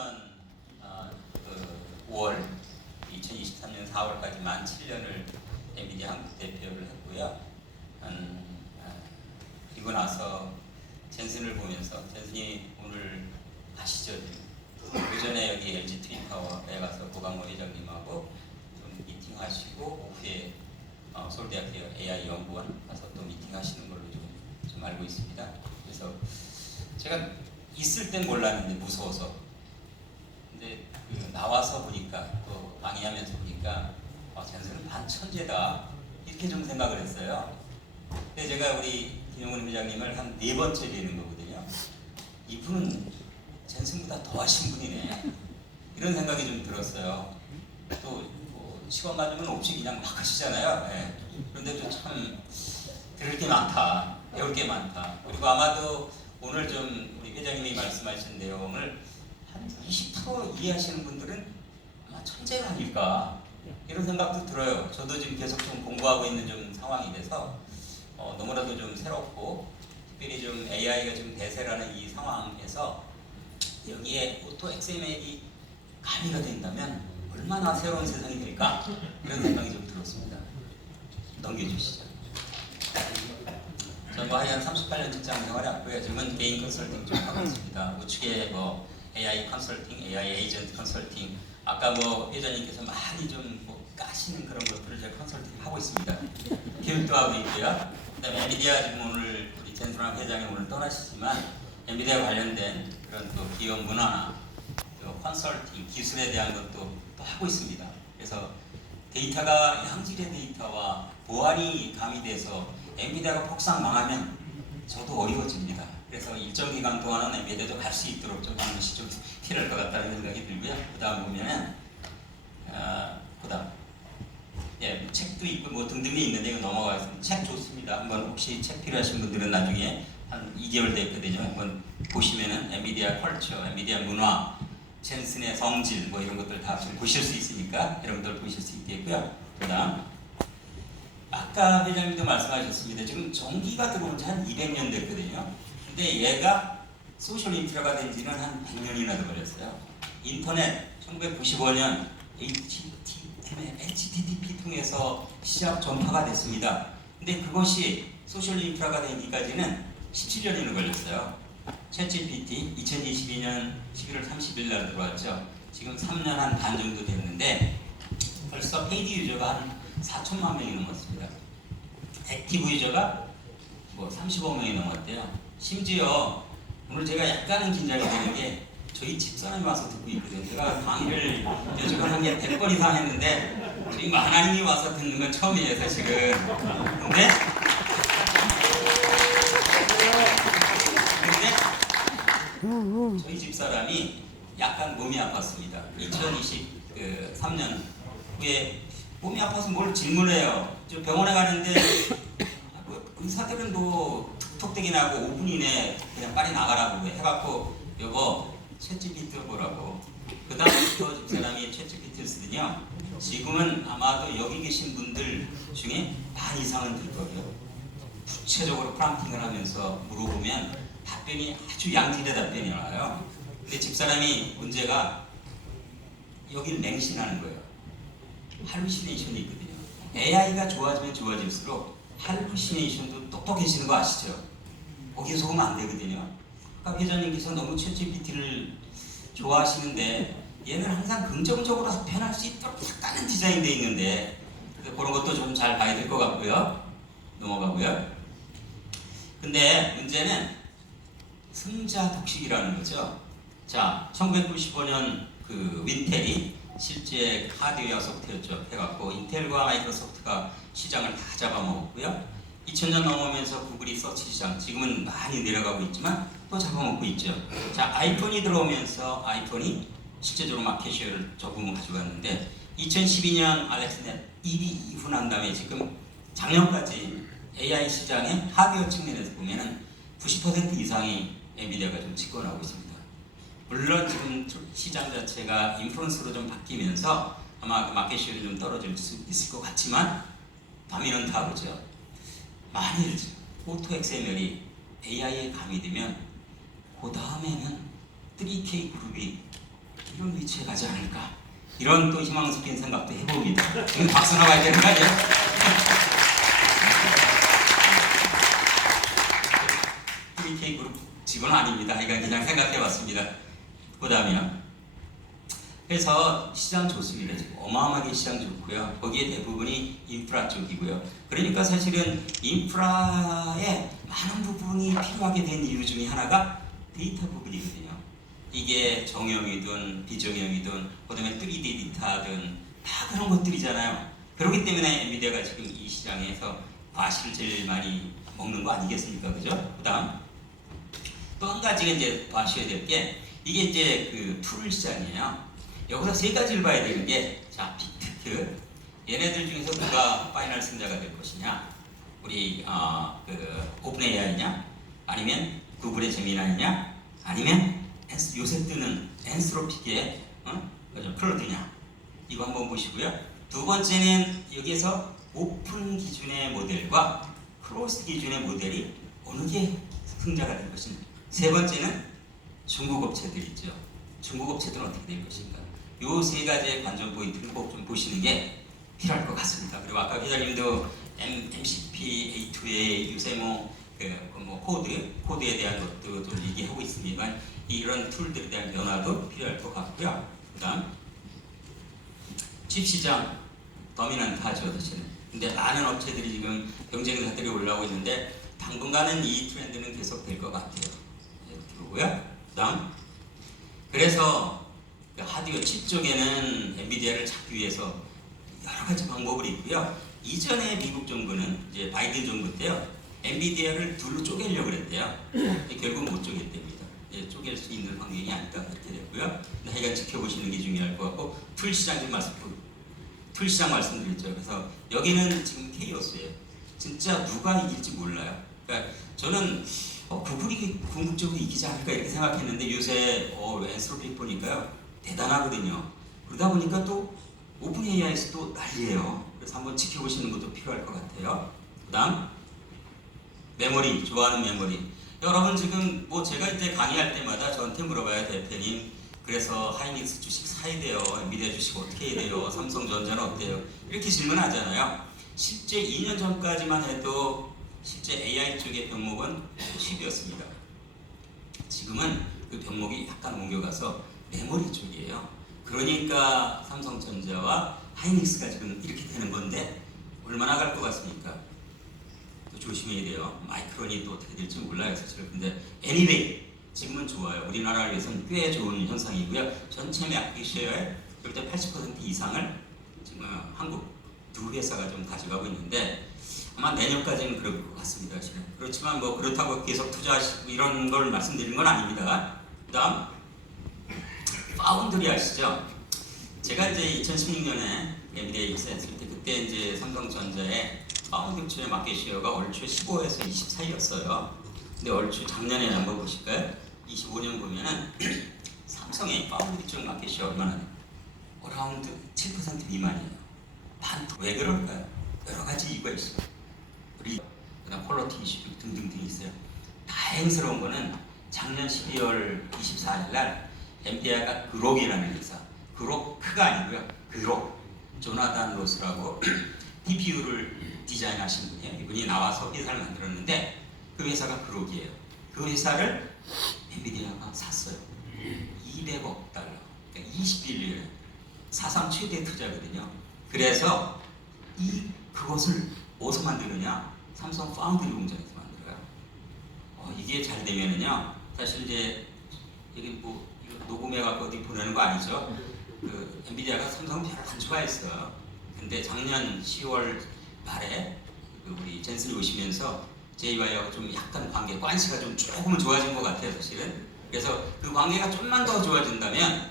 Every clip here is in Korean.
2023년 5월, 2023년 4월까지 만 7년을 엔비디아 한국 대표를 했고요. 그리고 나서 젠슨을 보면서 젠슨이 오늘 아시죠? 그 전에 여기 LG 트윈타워에 가서 고강모 회장님하고 좀 미팅하시고 오후에 서울대학교 AI 연구원 가서 또 미팅하시는 걸로 좀 알고 있습니다. 그래서 제가 있을 땐 몰랐는데 무서워서, 근데 나와서 보니까 또 강의하면서 보니까 젠슨은 반천재다 이렇게 좀 생각을 했어요. 근데 제가 우리 김용훈 회장님을 한 4번째 뵈는 거거든요. 이분은 젠슨보다 더 하신 분이네 이런 생각이 좀 들었어요. 또 시간 맞으면 없이 그냥 막 하시잖아요. 네. 그런데도 참 들을 게 많다, 배울 게 많다. 그리고 아마도 오늘 좀 우리 회장님이 말씀하신 내용을 한 20% 이해하시는 분들은 아마 천재가 아닐까 이런 생각도 들어요. 저도 지금 계속 좀 공부하고 있는 좀 상황이 돼서 너무나도 좀 새롭고, 특별히 좀 AI가 좀 대세라는 이 상황에서 여기에 오토 XML이 가미가 된다면 얼마나 새로운 세상이 될까 이런 생각이 좀 들었습니다. 넘겨주시죠. 저는 하여간 38년 직장 생활을 했고요. 지금은 개인 컨설팅 좀 하고 있습니다. 우측에 AI 컨설팅, AI 에이전트 컨설팅, 아까 회장님께서 많이 좀 까시는 그런 것들을 제가 컨설팅 하고 있습니다. 교육도 하고 있고요. 그다음에 엔비디아 지금 오늘 우리 젠슨랑 회장이 오늘 떠나시지만 엔비디아 관련된 그런 또 기업 문화나 또 컨설팅, 기술에 대한 것도 또 하고 있습니다. 그래서 데이터가 양질의 데이터와 보안이 가미돼서 엔비디아가 폭삭 망하면 저도 어려워집니다. 그래서 일정 기간 동안은 엔비디아도 갈 수 있도록 좀 하는 것이 좀 필요할 것 같다는 생각이 들고요. 그 다음 보면은 책도 있고 등등이 있는데 이거 넘어가겠습니다. 책 좋습니다. 한번 혹시 책 필요하신 분들은 나중에 한 2개월 됐거든요. 한번 보시면은 엔비디아 컬처, 엔비디아 문화, 젠슨의 성질 이런 것들 다 좀 보실 수 있으니까 여러분들 보실 수 있겠고요. 그다음 아까 회장님도 말씀하셨습니다. 지금 전기가 들어온 지 한 200년 됐거든요. 근데 얘가 소셜 인프라가 된 지는 한 100년이나 걸렸어요. 인터넷 1995년 HTTP 통해서 시작 전파가 됐습니다. 근데 그것이 소셜 인프라가 되기까지는 17년이나 걸렸어요. 챗GPT 2022년 11월 30일 날 들어왔죠. 지금 3년 한 반 정도 됐는데 벌써 페이드 유저가 한 4천만 명이 넘었습니다. 액티브 유저가 35억 명이 넘었대요. 심지어 오늘 제가 약간은 긴장이 되는 게 저희 집사람이 와서 듣고 있거든요. 제가 강의를 지금 한 게 100번 이상 했는데 지금 하나님이 와서 듣는 건 처음이에요, 사실은. 근데 저희 집사람이 약간 몸이 아팠습니다. 2023년 후에 몸이 아파서 뭘 질문해요. 저 병원에 가는데 의사들은 톡톡대기 나고 5분 이내 그냥 빨리 나가라고 해갖고 여보 챗GPT 보라고. 그 다음부터 집사람이 챗GPT를 쓰더니요. 지금은 아마도 여기 계신 분들 중에 반 이상은 들 거예요. 구체적으로 프롬프팅을 하면서 물어보면 답변이 아주 양질의 답변이 나와요. 근데 집사람이 문제가 여기를 맹신하는 거예요. 할루시네이션이 있거든요. AI가 좋아지면 좋아질수록 할루시네이션도 똑똑해지는 거 아시죠? 거기에 속으면 안 되거든요. 아까 회장님께서 너무 챗GPT를 좋아하시는데 얘는 항상 긍정적으로 답변할 수 있도록 약간은 디자인되어 있는데 그런 것도 좀 잘 봐야 될 것 같고요. 넘어가고요. 근데 문제는 승자 독식이라는 거죠. 자, 1995년 윈텔이 실제 하드웨어 소프트웨어 쪽 해갖고 인텔과 마이크로소프트가 시장을 다 잡아먹었고요. 2000년 넘으면서 구글이 서치 시장, 지금은 많이 내려가고 있지만 또 잡아먹고 있죠. 자, 아이폰이 들어오면서 아이폰이 실제적으로 마켓쉐어를 조금은 가져갔는데 2012년 알렉스넷 1위 이후 난 다음에 지금 작년까지 AI 시장의 하드웨어 측면에서 보면은 90% 이상이 엔비디아가 좀 집권하고 있습니다. 물론 지금 시장 자체가 인플루언스로 좀 바뀌면서 아마 마켓쉐어이 좀 떨어질 수 있을 것 같지만 밤이는 다르죠. 만일 오토 XML이 AI에 가미되면 그 다음에는 3K 그룹이 이런 위치에 가지 않을까, 이런 또 희망적인 생각도 해봅니다. 이건 박수 나와야 되는 거 아니에요? TK 그룹 직원은 아닙니다. 그냥 생각해봤습니다. 그 다음에요. 그래서 시장 좋습니다. 지금 어마어마하게 시장 좋고요. 거기에 대부분이 인프라 쪽이고요. 그러니까 사실은 인프라의 많은 부분이 필요하게 된 이유 중에 하나가 데이터 부분이거든요. 이게 정형이든 비정형이든 그다음에 3D 데이터든 다 그런 것들이잖아요. 그렇기 때문에 엔비디아가 지금 이 시장에서 과실을 제일 많이 먹는 거 아니겠습니까? 그죠? 그다음 또 한 가지가 이제 봐셔야 될 게 이게 이제 그 툴 시장이에요. 여기서 세 가지를 봐야 되는 게, 자, 빅테크. 얘네들 중에서 누가 파이널 승자가 될 것이냐? 우리 오픈 AI냐? 아니면 구글의 제미나이냐? 아니면 요새 뜨는 엔스로픽의 클로드냐? 이거 한번 보시고요. 두 번째는 여기에서 오픈 기준의 모델과 클로스 기준의 모델이 어느 게 승자가 될 것인가? 세 번째는 중국 업체들 있죠. 중국 업체들은 어떻게 될 것인가? 요 세 가지의 관전 포인트를 꼭 좀 보시는 게 필요할 것 같습니다. 그리고 아까 회장님도 MCP A2의 요새 코드에 대한 것도 좀 얘기하고 있습니다만 이런 툴들에 대한 변화도 필요할 것 같고요. 그다음 칩 시장 도미넌트하죠, 사실은. 근데 많은 업체들이 지금 경쟁사들이 올라오고 있는데 당분간은 이 트렌드는 계속 될 것 같아요. 그러고요. 그다음 그래서 하드웨어 칩 쪽에는 엔비디아를 찾기 위해서 여러 가지 방법이 있고요. 이전에 미국 정부는 이제 바이든 정부 때요, 엔비디아를 둘로 쪼개려고 그랬대요. 결국 못 쪼갰답니다. 쪼갤 수 있는 환경이 아니다 이렇게 됐고요. 하여간 지켜보시는 게 중요할 것 같고, 툴 시장 말씀드렸죠. 그래서 여기는 지금 케이오스예요. 진짜 누가 이길지 몰라요. 그러니까 저는 구글이 궁극적으로 이기지 않을까 이렇게 생각했는데 요새 엔스로픽 보니까요 대단하거든요. 그러다 보니까 또 오픈 AI에서도 난리예요. 그래서 한번 지켜보시는 것도 필요할 것 같아요. 그다음 메모리, 좋아하는 메모리. 여러분 지금 제가 이제 강의할 때마다 저한테 물어봐요. 대표님, 그래서 하이닉스 주식 사야 돼요? 엔비디아 주식 어떻게 해야 돼요? 삼성전자는 어때요? 이렇게 질문하잖아요. 실제 2년 전까지만 해도 실제 AI 쪽의 병목은 10이었습니다. 지금은 그 병목이 약간 옮겨가서 메모리 쪽이에요. 그러니까 삼성전자와 하이닉스가 지금 이렇게 되는 건데 얼마나 갈 것 같습니까? 또 조심해야 돼요. 마이크론이 또 어떻게 될지 몰라요, 사실. 근데 anyway 지금은 좋아요. 우리나라를 위해서는 꽤 좋은 현상이고요. 전체 마켓 쉐어의 절대 80% 이상을 지금 한국 두 회사가 좀 가져가고 있는데 아마 내년까지는 그럴 것 같습니다, 사실은. 그렇지만 그렇다고 계속 투자하시고 이런 걸 말씀드리는 건 아닙니다. 그다음 파운드리 아시죠? 제가 이제 2016년에 엔비디아 입사했을 때 그때 이제 삼성전자의 파운드리 초의 마켓 쉐어가 얼추 15에서 20 사이였어요. 근데 얼추 작년에 한번 보실까요? 25년 보면은 삼성의 파운드리 쪽 마켓 쉐어 얼마나 돼요? 어라운드 7% 미만이에요. 왜 그럴까요? 여러 가지 이유가 있어요. 그다음 퀄리티 이슈 등등등 있어요. 다행스러운 거는 작년 12월 24일 날 엔비디아가 그록이라는 회사, 그록크가 아니고요, 그록, 조나단 로스라고 TPU를 디자인하신 분이에요. 이분이 나와서 회사를 만들었는데 그 회사가 그록이에요. 그 회사를 엔비디아가 샀어요. 200억 달러, 그러니까 21년 사상 최대 투자거든요. 그래서 그것을 어디서 만드느냐? 삼성 파운드리 공장에서 만들어요. 이게 잘 되면은요, 사실 이제 여기 녹음해갖고 어디 보내는 거 아니죠? 그 엔비디아가 삼성 별로 안 좋아했어요. 근데 작년 10월 말에 우리 젠슨이 오시면서 JY하고 좀 약간 관계가 좀 조금은 좋아진 것 같아요, 사실은. 그래서 그 관계가 좀만 더 좋아진다면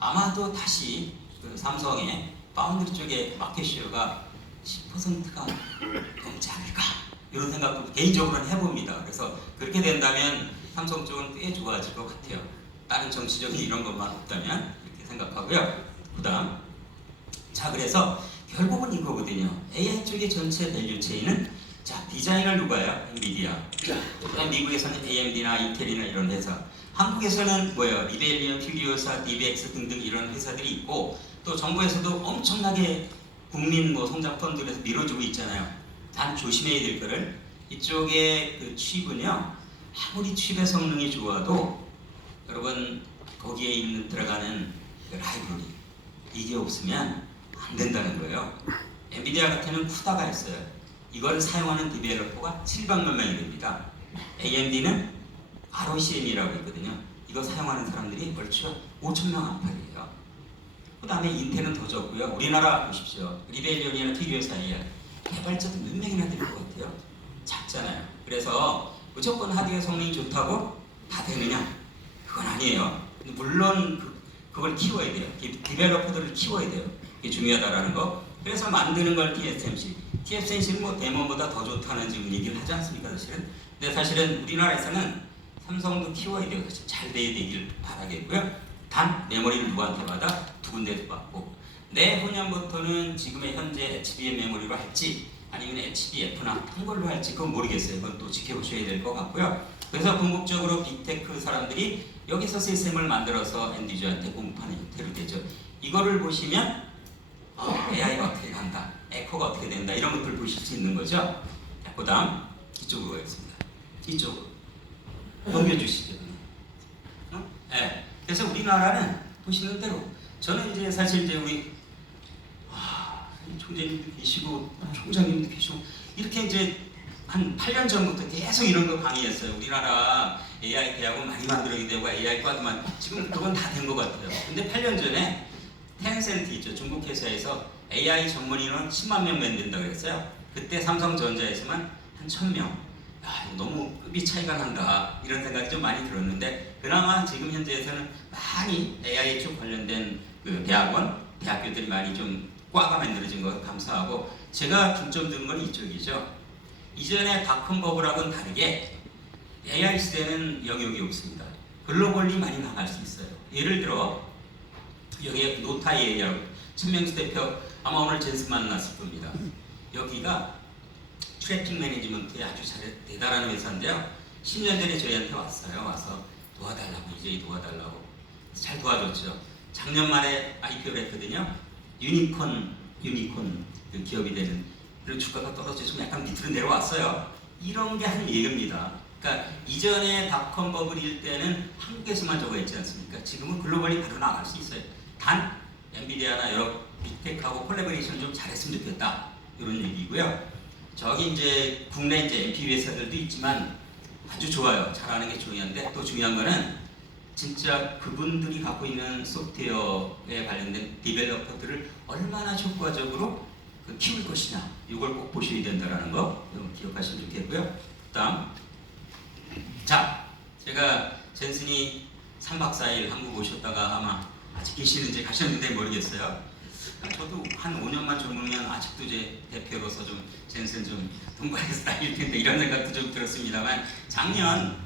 아마도 다시 그 삼성의 파운드리 쪽의 마켓쉐어가 10%가 넘지 않을까 이런 생각도 개인적으로는 해봅니다. 그래서 그렇게 된다면 삼성 쪽은 꽤 좋아질 것 같아요. 다른 정치적인 이런 것만 없다면 이렇게 생각하고요. 그다음 그래서 결국은 이거거든요. AI 쪽의 전체 밸류 체인은 디자인을 누가요? 엔비디아. 그다음 미국에서는 AMD나 인텔이나 이런 회사. 한국에서는 뭐예요? 리벨리언, 퓨리오사, DBX 등등 이런 회사들이 있고 또 정부에서도 엄청나게 국민 뭐 성장 펀드에서 밀어주고 있잖아요. 단 조심해야 될 거를 이쪽에 그 칩은요. 아무리 칩의 성능이 좋아도 여러분 거기에 있는 들어가는 그 라이브러리 이게 없으면 안 된다는 거예요. 엔비디아 같은 쿠다가 있어요. 이걸 사용하는 디벨로퍼가 700만 명이 됩니다. AMD는 ROCm이라고 있거든요. 이거 사용하는 사람들이 얼추 5,000명 안팎이에요. 그 다음에 인텔은 더 적고요. 우리나라 보십시오. 리벨리온이나 퓨리오사이에 개발자도 몇 명이나 될 것 같아요. 작잖아요. 그래서 무조건 하드웨어 성능이 좋다고 다 되느냐? 그건 아니에요. 물론 그걸 키워야 돼요. 디벨로퍼들을 키워야 돼요. 그게 중요하다라는 거. 그래서 만드는 걸 TSMC. TSMC는 뭐 대만보다 더 좋다는 지금 얘기를 하지 않습니까, 사실은? 근데 사실은 우리나라에서는 삼성도 키워야 돼요. 잘 돼야 되길 바라겠고요. 단 메모리를 누구한테 받아? 두 군데도 받고 내후년부터는 지금의 현재 HBM 메모리로 할지 아니면 HBF나 한 걸로 할지 그건 모르겠어요. 그건 또 지켜보셔야 될 것 같고요. 그래서 궁극적으로 빅테크 사람들이 여기서 시스템을 만들어서 엔디저한테 공급하는 형태로 되죠. 이거를 보시면 AI가 어떻게 간다, 에코가 어떻게 된다 이런 것들을 보실 수 있는 거죠. 자, 그 다음 이쪽으로 가겠습니다. 이쪽으로 넘겨주시죠. 네. 그래서 우리나라는 보시는 대로 저는 이제 사실 이제 우리 총재님도 계시고 총장님도 계시고 이렇게 이제 한 8년 전부터 계속 이런 거 강의했어요. 우리나라 AI 대학원 많이 만들어야 되고 AI 과도만 지금 그건 다 된 것 같아요. 근데 8년 전에 텐센트 있죠. 중국 회사에서 AI 전문 인원 10만 명 만든다 그랬어요. 그때 삼성전자에서만 한 1,000명. 야, 너무 급이 차이가 난다 이런 생각이 좀 많이 들었는데 그나마 지금 현재에서는 많이 AI에 쭉 관련된 그 대학교들이 많이 좀 과가 만들어진 것 감사하고 제가 중점 두는 건 이쪽이죠. 이전에 닷컴 버블하고는 다르게 AI 시대는 영역이 없습니다. 글로벌리 많이 나갈 수 있어요. 예를 들어 여기에 노타 AI라고 천명수 대표 아마 오늘 젠스 만났을 겁니다. 여기가 트래픽 매니지먼트에 아주 대단한 회사인데요. 10년 전에 저희한테 왔어요. 와서 도와달라고 이제 도와달라고 잘 도와줬죠. 작년 말에 IPO를 했거든요. 유니콘 그 기업이 되는 그리고 주가가 떨어져서 약간 밑으로 내려왔어요. 이런 게 한 예입니다. 그러니까 이전에 닷컴 버블일 때는 한국에서만 저거 있지 않습니까? 지금은 글로벌리 바로 나갈 수 있어요. 단 엔비디아나 여러 빅테크하고 콜라보레이션 좀 잘했으면 좋겠다 이런 얘기고요. 저기 이제 국내 이제 NP 회사들도 있지만 아주 좋아요. 잘하는 게 중요한데 또 중요한 거는 진짜 그분들이 갖고 있는 소프트웨어에 관련된 디벨로퍼들을 얼마나 효과적으로 키울 것이냐 이걸 꼭 보셔야 된다는 거 기억하시면 좋겠고요. 다음 자 제가 젠슨이 3박 4일 한국 오셨다가 아마 아직 계시는지 가셨는데 모르겠어요. 저도 한 5년만 젊으면 아직도 이제 대표로서 좀 젠슨 좀 동반해서 다닐 텐데 이런 생각도 좀 들었습니다만 작년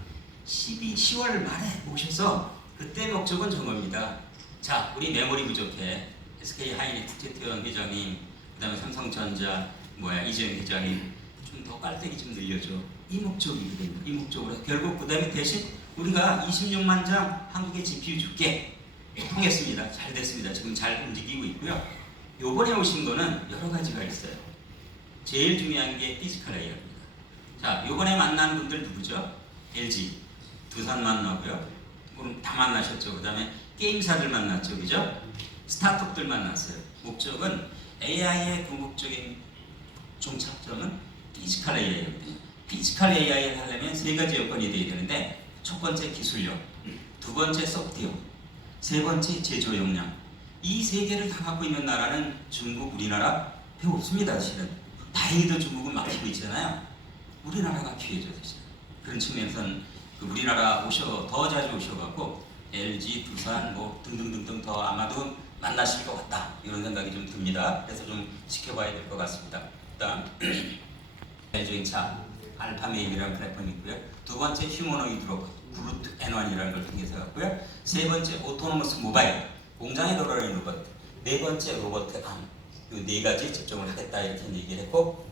10월 말에 오셔서 그때 목적은 저겁니다. 자, 우리 메모리 부족해. SK 하이닉스 최태원 회장님, 그 다음에 삼성전자 이재용 회장님 좀 더 깔때기 좀 늘려줘. 이 목적이거든요. 이 목적으로 결국 그 다음에 대신 우리가 26만 장 한국에 GPU 줄게. 통했습니다. 잘 됐습니다. 지금 잘 움직이고 있고요. 요번에 오신 거는 여러 가지가 있어요. 제일 중요한 게 피지컬 AI입니다. 자, 요번에 만난 분들 누구죠? LG, 두산 만나고요. 그럼 다 만나셨죠. 그 다음에 게임사들 만났죠. 그죠? 스타트업들 만났어요. 목적은 AI의 궁극적인 종착점은 피지컬 AI거든요. 피지컬 AI를 하려면 세 가지 여건이 돼야 되는데 첫 번째 기술력, 두 번째 소프트웨어, 세 번째 제조 역량. 이 세 개를 다 갖고 있는 나라는 중국, 우리나라 별로 없습니다. 사실은. 다행히도 중국은 막히고 있잖아요. 우리나라가 기회죠. 사실. 그런 측면에서는 우리나라 더 자주 오셔갖고 LG, 두산 등등등등 더 아마도 만나실 것 같다 이런 생각이 좀 듭니다. 그래서 좀 지켜봐야 될 것 같습니다. 일단 대중차 알파메일이라는 플랫폼이 있고요. 두 번째 휴머노이드 로봇 브루트 N1이라는 걸 통해서 갔고요. 세 번째 오토노머스 모바일 공장에 돌아가는 로봇. 네 번째 로봇 암. 이 네 가지 집중을 하겠다 이렇게 얘기를 했고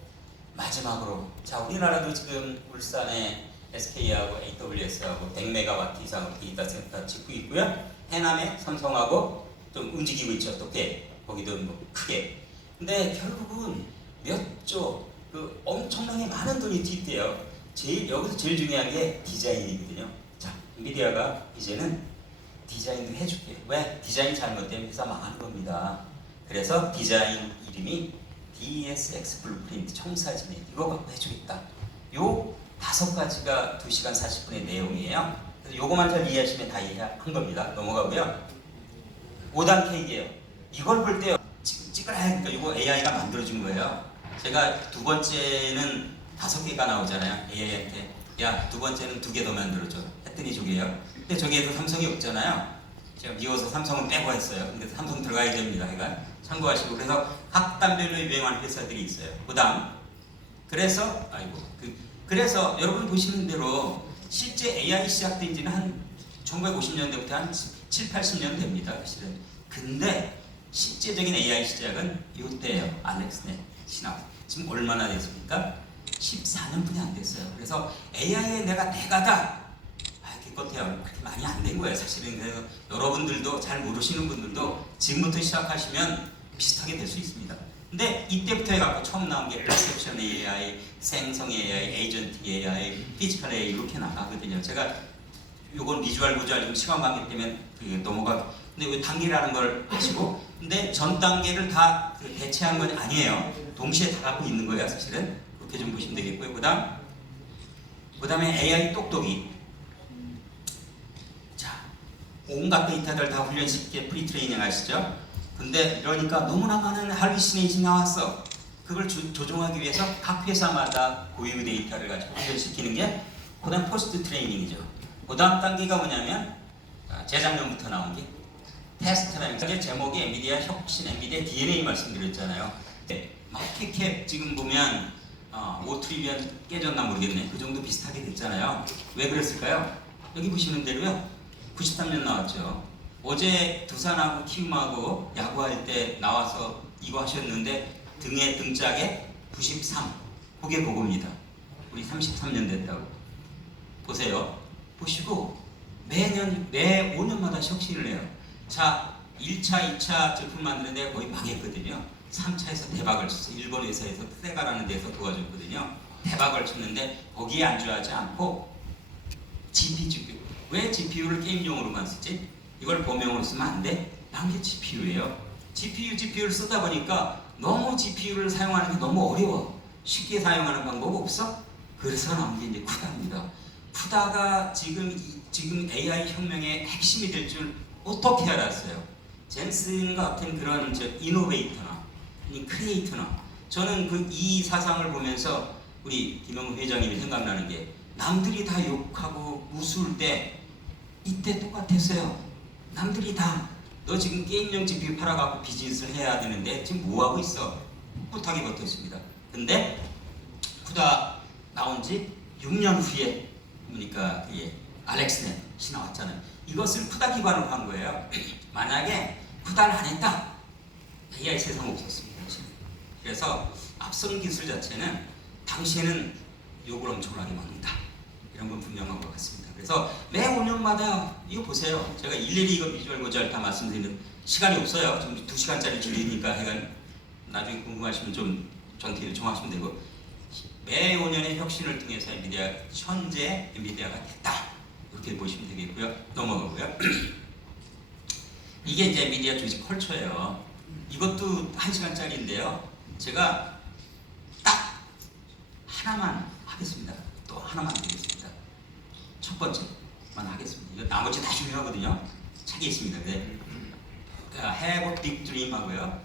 마지막으로 자 우리나라도 지금 울산에 SK하고 AWS하고 100메가와트 이상 데이터 센터 짓고 있고요. 해남에 삼성하고 좀 움직이고 있죠. 어떻게 거기도 뭐 크게. 근데 결국은 몇 조, 그 엄청나게 많은 돈이 투입돼요. 여기서 제일 중요한 게 디자인이거든요. 자, 엔비디아가 이제는 디자인도 해줄게요. 왜? 디자인 잘못되면 회사 망하는 겁니다. 그래서 디자인 이름이 DSX 블루프린트 청사진에 이거 갖고 해주겠다. 요 5가지가 2시간 40분의 내용이에요. 그래서 요거만 잘 이해하시면 다 이해한 겁니다. 넘어가고요. 5단 케이크예요. 이걸 볼 때 찌그러니까 이거 AI가 만들어준 거예요. 제가 두 번째는 5개가 나오잖아요. AI한테 야, 두 번째는 2개 더 만들어줘 했더니 저게요. 근데 저기에도 삼성이 없잖아요. 제가 미워서 삼성은 빼고 했어요. 근데 삼성 들어가야 됩니다. 그러니까 참고하시고. 그래서 각 단별로 유행하는 회사들이 있어요. 그다음 그래서 여러분 보시는 대로 실제 AI 시작된 지는 한 1950년대부터 한 7, 80년 됩니다. 사실은. 근데 실제적인 AI 시작은 이때예요. 알렉스넷 신학. 지금 얼마나 됐습니까? 14년뿐이 안 됐어요. 그래서 AI에 내가 대가다. 기껏해요. 그렇게 많이 안 된 거예요. 사실은. 그래서 여러분들도 잘 모르시는 분들도 지금부터 시작하시면 비슷하게 될 수 있습니다. 근데 이때부터 해갖고 처음 나온 게 perception AI, 생성 AI, 에이전트 AI, 피지컬 AI 이렇게 나가거든요. 제가 요건 비주얼 좀 시간 관계 때문에 넘어가. 근데 왜 단계라는 걸 아시고, 근데 전 단계를 다 대체한 건 아니에요. 동시에 다 갖고 있는 거예요, 사실은. 그렇게 좀 보시면 되겠고요. 그다음에 AI 똑똑이. 자, 온갖 데이터들 다 훈련시키게 프리트레이닝 하시죠. 근데 이러니까 너무나 많은 할루시네이션이 나왔어. 그걸 조종하기 위해서 각 회사마다 고유 데이터를 가지고 훈련시키는 게 그다음 포스트 트레이닝이죠. 그다음 단계가 뭐냐면 재작년부터 나온 게 테스트라는 게 제목이 엔비디아 혁신, 엔비디아 DNA 말씀드렸잖아요. 네, 마켓캡 지금 보면 5트리리언 깨졌나 모르겠네. 그 정도 비슷하게 됐잖아요. 왜 그랬을까요? 여기 보시는 대로요. 93년 나왔죠. 어제 두산하고 키움하고 야구할 때 나와서 이거 하셨는데 등짝에 93. 그게 그겁니다. 우리 33년 됐다고. 보세요. 보시고 매 5년마다 혁신을 해요. 자, 1차, 2차 제품 만드는데 거의 망했거든요. 3차에서 대박을 쳤어요. 일본 회사에서 세가라는 데서 도와줬거든요. 대박을 쳤는데 거기에 안주하지 않고 GPU. 왜 GPU를 게임용으로만 쓰지? 이걸 범용으로 쓰면 안 돼? 라는 게 GPU예요. GPU를 쓰다 보니까 너무 GPU를 사용하는 게 너무 어려워. 쉽게 사용하는 방법 없어? 그래서 나온 게 이제 쿠다입니다. 쿠다가 지금 AI 혁명의 핵심이 될 줄 어떻게 알았어요? 젠슨 같은 그런 이노베이터나 크리에이터나 저는 이 사상을 보면서 우리 김영우 회장님이 생각나는 게 남들이 다 욕하고 웃을 때 이때 똑같았어요. 남들이 다 너 지금 게임용 GPU 팔아갖고 비즈니스를 해야 되는데 지금 뭐하고 있어? 꿋꿋하게 버텼습니다. 근데 쿠다 나온 지 6년 후에 그러니까 알렉스넷이 나왔잖아요. 이것을 쿠다 기반으로 한 거예요. 만약에 쿠다를 안 했다, AI 세상 없었습니다. 그래서 앞선 기술 자체는 당시에는 욕을 엄청나게 먹는다. 이런 건 분명한 것 같습니다. 그래서 매 5년마다 이거 보세요. 제가 일일이 이거 비주얼 모자를 다 말씀드리는 시간이 없어요. 좀 2시간짜리 줄이니까 해간 나중에 궁금하시면 좀 저한테 요청하시면 되고 매 5년의 혁신을 통해서 현재 엔비디아가 됐다. 이렇게 보시면 되겠고요. 넘어가고요. 이게 이제 엔비디아 조직 컬처예요. 이것도 1시간짜리인데요. 제가 딱 하나만 하겠습니다. 또 하나만 드리겠습니다. 첫 번째만 하겠습니다. 이거 나머지 다 중요하거든요. 책에 있습니다. 네. Have a big dream 하고요.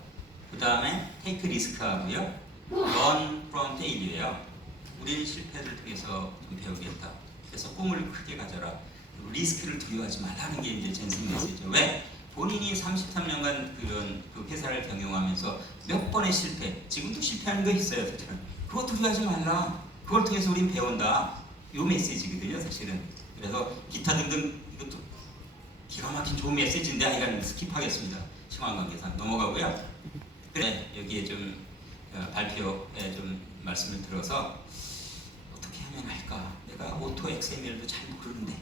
그 다음에 take risk 하고요. Learn from failure예요. 우리는 실패를 통해서 좀 배우겠다. 그래서 꿈을 크게 가져라. 리스크를 두려워하지 말라는 게 이제 젠슨 메시지죠. 왜? 본인이 33년간 그 회사를 경영하면서 몇 번의 실패, 지금도 실패하는 거 있어요. 사실은. 그거 두려워하지 말라. 그걸 통해서 우린 배운다. 요 메시지거든요, 사실은. 그래서 기타 등등 이것도 기가 막힌 좋은 메시지인데 하여간 스킵하겠습니다. 시간 관계상 넘어가고요. 그래 여기에 좀 발표에 좀 말씀을 들어서 어떻게 하면 할까? 내가 오토 XML도 잘 모르는데,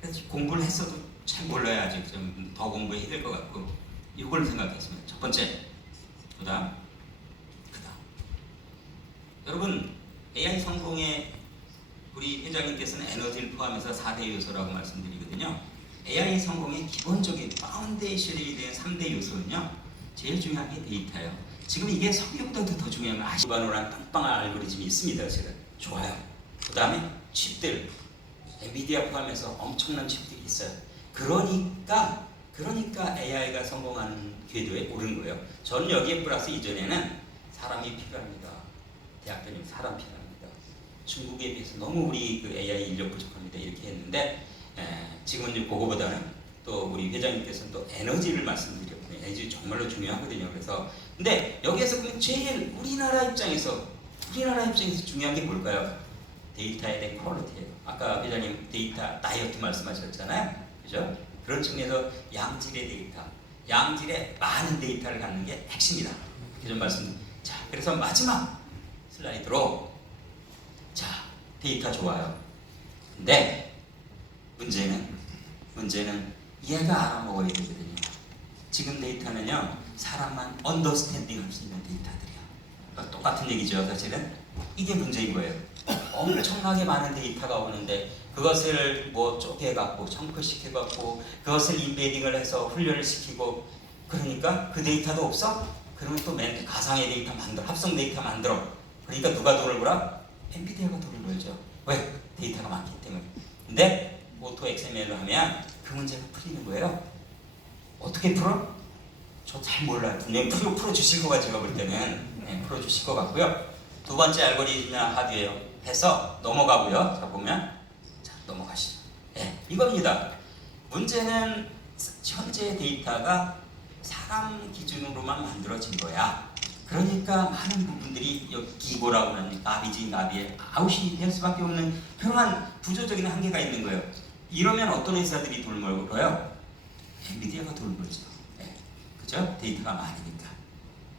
그래서 공부를 했어도 잘 몰라야 아직 좀 더 공부해야 될 것 같고, 이걸 생각했습니다. 첫 번째, 그다음. 여러분, AI 성공에 우리 회장님께서는 에너지를 포함해서 4대 요소라고 말씀드리거든요. AI 성공의 기본적인 파운데이션이 된 3대 요소는요, 제일 중요한 게 데이터예요. 지금 이게 석유보다도 더 중요한 건 기반으로한 빵빵한 알고리즘이 있습니다. 제가 좋아요. 그 다음에 칩들, 엔비디아 포함해서 엄청난 칩들이 있어요. 그러니까 AI가 성공하는 궤도에 오른 거예요. 저는 여기에 플러스 이전에는 사람이 필요합니다. 대학교님 사람 필요합니다. 중국에 비해서 너무 우리 그 AI 인력 부족합니다. 이렇게 했는데 지금은 이제 그거보다는 또 우리 회장님께서는 또 에너지를 말씀드렸거든요. 에너지 정말로 중요하거든요. 그래서 근데 여기에서 그럼 제일 우리나라 입장에서 중요한 게 뭘까요? 데이터에 대한 퀄리티예요. 아까 회장님 데이터 다이어트 말씀하셨잖아요. 그죠? 그런 측면에서 양질의 데이터, 양질의 많은 데이터를 갖는 게 핵심이다. 이렇게 좀 말씀드립니다. 자, 그래서 마지막 슬라이드로 자, 데이터 좋아요. 근데 문제는 얘가 알아먹어야 되거든요. 지금 데이터는요, 사람만 언더스탠딩 할 수 있는 데이터들이야. 그러니까 똑같은 얘기죠, 사실은. 이게 문제인 거예요. 엄청나게 많은 데이터가 오는데 그것을 뭐 쪼개갖고 청크시켜갖고 그것을 인베딩을 해서 훈련을 시키고, 그러니까 그 데이터도 없어? 그러면 또 가상의 데이터 만들어, 합성 데이터 만들어. 그러니까 누가 돈을 벌어? 엔비디아가 돈을 벌죠. 왜? 데이터가 많기 때문에. 근데 오토 XML로 하면 그 문제가 풀리는 거예요. 어떻게 풀어? 저 잘 몰라요. 분명히 풀어주실 것 같아요. 제가 볼 때는 풀어주실 것 같고요. 두 번째 알고리즘이나 하드웨어 해서 넘어가고요. 자, 보면 자, 넘어가시죠. 이겁니다. 문제는 현재 데이터가 사람 기준으로만 만들어진 거야. 그러니까 많은 부분들이 여기 기고라고 하는 나비에 아웃이 될 수밖에 없는 그러한 구조적인 한계가 있는 거예요. 이러면 어떤 회사들이 돈을 벌어요? 엔비디아가 돈을 벌죠. 그죠? 데이터가 많으니까.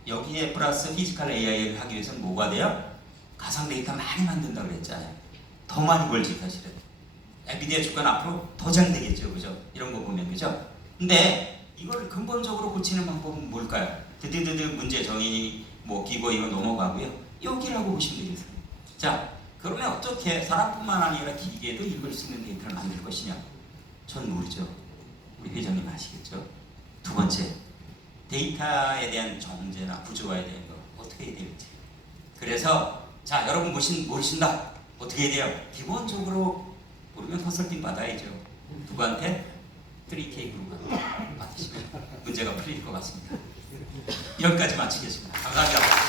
여기에 플러스 피지컬 AI를 하기 위해서는 뭐가 돼요? 가상 데이터 많이 만든다고 그랬잖아요. 더 많이 벌지 사실은. 엔비디아 주가는 앞으로 더 잘 되겠죠. 그죠? 이런 거 보면. 그죠? 근데 이걸 근본적으로 고치는 방법은 뭘까요? 드드드드 문제 정의 뭐 기고 이거 넘어가고요. 여기라고 보시면 되겠어요. 자, 그러면 어떻게 사람뿐만 아니라 기계도 읽을 수 있는 데이터를 만들 것이냐? 전 모르죠. 우리 회장님 아시겠죠? 두 번째, 데이터에 대한 정제나 구조화에 대한 거 어떻게 해야 될지. 그래서 자, 여러분 모르신다. 어떻게 해야 돼요? 기본적으로 모르면 컨설팅 받아야죠. 누구한테? 3K 그룹한테 받으시면 문제가 풀릴 것 같습니다. 여기까지 마치겠습니다. 감사합니다.